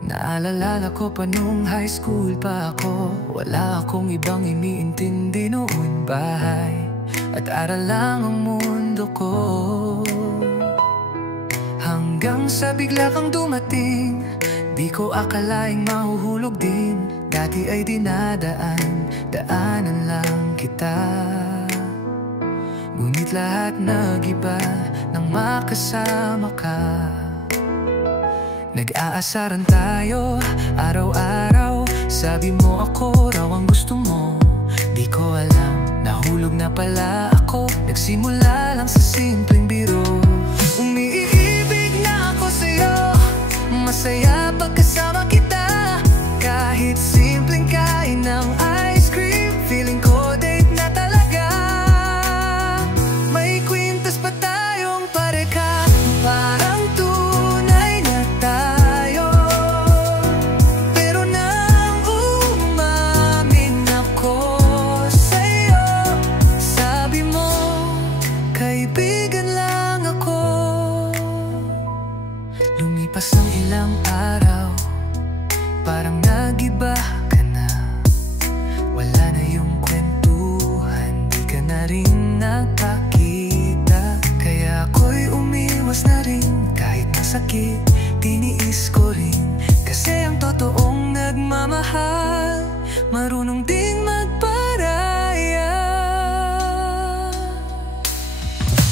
Naalala ko pa nung high school pa ako, wala akong ibang iniintindi noon. Bahay at aral lang ang mundo ko, hanggang sa bigla kang dumating. Di ko akalaing mahuhulog din. Dati ay daanan lang kita. Ngunit lahat nag-iba nang makasama ka. Nag-aasaran tayo araw-araw. Sabi mo ako raw ang gusto mo. Di ko alam, nahulog na pala ako. Nagsimula lang sa simpleng biro. Umiibig na ako sa'yo, masaya pagkasama kita. Kahit simpleng kain ng ice cream, feeling ko date na talaga. May kwintas pa tayong pareka, parang tunay na tayo. Pero nang umamin ako sa'yo, sabi mo, kaibigan lang ako. Lumipas ang ilang araw, parang nag-iba ka na. Wala na yung kwentuhan, di ka na rin nagpakita. Kaya ako'y umiwas na rin. Kahit masakit, tiniis ko rin. Kasi ang totoong nagmamahal, marunong ding magparaya.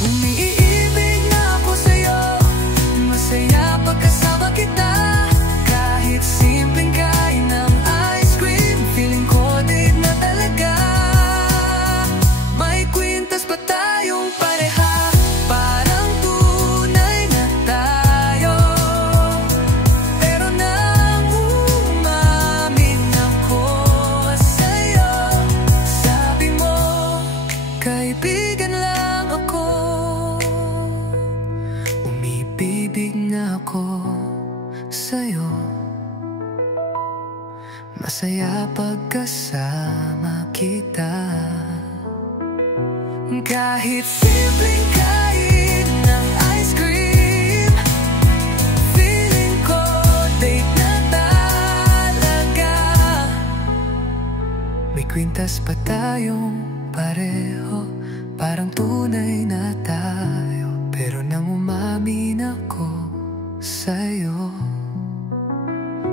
Umiibig na ako sa'yo, masaya pagkasama kita. Kahit simpleng kain ng ice cream, feeling ko date na talaga. May kwintas pa tayong pareha, parang tunay na tayo. Pero nang umamin ako sa'yo, sabi mo, kaibigan lang ako. Umibig na ako sa'yo, masaya pagkasama kita. Kahit simpleng kain ng ice cream, feeling ko date na talaga. May kwintas pa tayong pareho, parang tunay na tayo. Pero nang umamin ako sa'yo,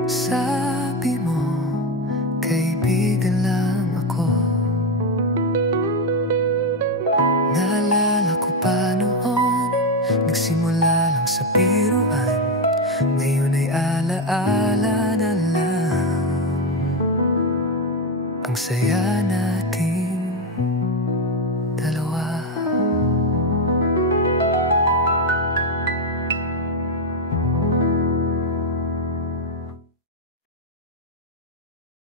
sabi mo, kaibigan lang ako. Naalala ko pa noon, nagsimula lang sa biruan. Ngayon ay alaala na lang. Ang saya natin.